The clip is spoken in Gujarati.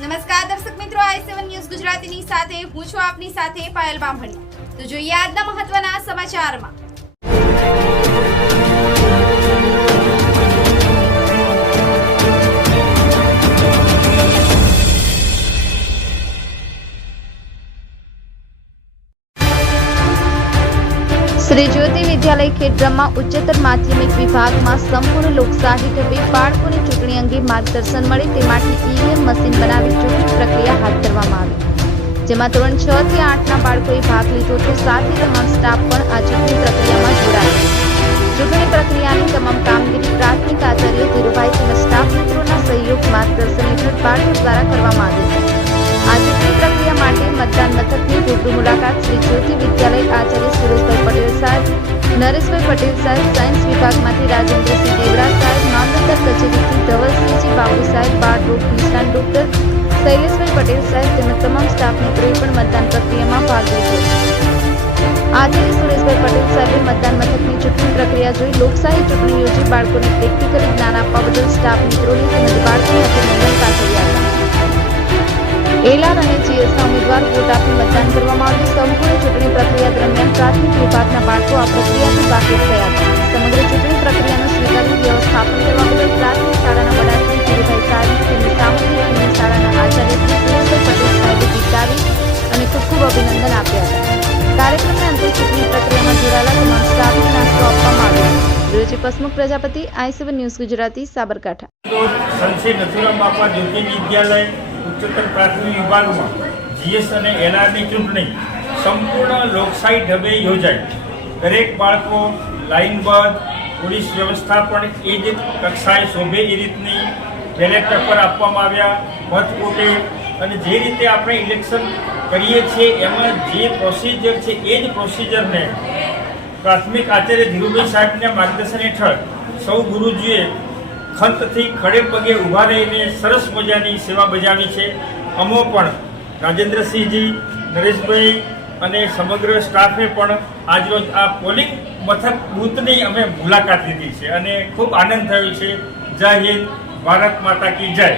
નમસ્કાર દર્શક મિત્રો, i7 ન્યૂઝ ગુજરાતીની સાથે હું છું આપની સાથે પાયલ બામણી। તો જોઈએ આજના મહત્વના સમાચારમાં। શ્રી જ્યોતિ વિદ્યાલય ખેડબ્રહ્મા ઉચ્ચતર માધ્યમિક વિભાગમાં સંપૂર્ણ લોકશાહી ઢબે બાળકોની ચૂંટણી અંગે માર્ગદર્શન મળે તે માટે ઈવીએમ મશીન બનાવી ચૂંટણી પ્રક્રિયા હાથ ધરવામાં આવી, જેમાં ધોરણ 6 થી 8ના બાળકોએ ભાગ લીધો તો સાથે તમામ સ્ટાફ પણ આ ચૂંટણી પ્રક્રિયામાં જોડાયો। ચૂંટણી પ્રક્રિયાની તમામ કામગીરી પ્રાથમિક આચાર્ય ધીરુભાઈ તેમજ સ્ટાફ મિત્રોના સહયોગ માર્ગદર્શન હેઠળ બાળકો દ્વારા કરવામાં આવી છે। આ ચૂંટણી પ્રક્રિયા માટે મતદાન મથકની રૂબરૂ મુલાકાત શ્રી જ્યોતિ વિદ્યાલય આચાર્ય સુરેશભાઈ પટેલ સાહેબ, નરેશભાઈ પટેલ સાહેબ, સાયન્સ વિભાગમાંથી રાજેન્દ્રસિંહ દેવડા સાહેબ, મામલતદાર કચેરીથી ધવલસિંહજી બાબુ સાહેબ, બાળ રોગ નિષ્ણાત ડોક્ટર શૈલેષભાઈ પટેલ સાહેબ તેમજ તમામ સ્ટાફ મિત્રોએ પણ મતદાન પ્રક્રિયામાં ભાગ લીધો। આચાર્ય સુરેશભાઈ પટેલ સાહેબે મતદાન મથકની ચૂંટણી પ્રક્રિયા જોઈ લોકશાહી ચૂંટણી યોજી બાળકોને પ્રેક્ટિકલી જ્ઞાન આપવા બદલ સ્ટાફ મિત્રોને તેમજ બાળકોને અભિનંદન પાઠવ્યા હતા। એલાન અને જીએસના ઉમેદવાર વોટ આપી મતદાન કરવામાં આવ્યું। સંપૂર્ણ ચૂંટણી પ્રક્રિયા દરમિયાન પ્રાથમિક વિભાગના બાળકો આ પ્રક્રિયાથી વાકેફ થયા હતા। સમગ્ર ચૂંટણી પ્રક્રિયાનું સ્વીકાર્ય વ્યવસ્થાપન કરવા બદલ પ્રાથમિક શાળાના વડાશ્રી ધીરુભાઈ સાહેબ તેમની સામગ્રી અને શાળાના આચાર્ય શ્રી સુરેશભાઈ પટેલ સાહેબે બિરદાવી અને ખૂબ અભિનંદન આપ્યા હતા। કાર્યક્રમના અંતે ચૂંટણી પ્રક્રિયામાં જોડાયેલા તમામ સ્ટાફને નાસ્તો આપવામાં આવ્યો। Bureau chief Hasmukh Prajapati, i7 news Gujarati, Sabarkantha. ઉચ્ચતર પ્રાથમિક વિભાગમાં જીએસ અને એલઆરની ચૂંટણી સંપૂર્ણ લોકશાહી ઢબે યોજાઈ। દરેક બાળકો લાઇનબદ્ધ, પોલીસ વ્યવસ્થા પણ એ જ કક્ષાએ શોભે એ રીતની બેલેટ પેપર આપવામાં આવ્યા, મતકૂટે અને જે રીતે આપણે ઇલેક્શન કરીએ છીએ એમાં જે પ્રોસિજર છે એ જ પ્રોસિજરને પ્રાથમિક આચાર્ય ધીરુભાઈ સાહેબના માર્ગદર્શન હેઠળ સૌ ગુરુજીએ ખંતથી ખડે પગે ઊભા રહીને સરસ મજાની સેવા બજાવી છે। અમો પણ રાજેન્દ્રસિંહજી, નરેશભાઈ અને સમગ્ર સ્ટાફે પણ આજરોજ આ પોલિંગ મથક બૂથની અમે મુલાકાત લીધી છે અને ખૂબ આનંદ થયો છે। જય હિન્દ, ભારત માતા કી જય।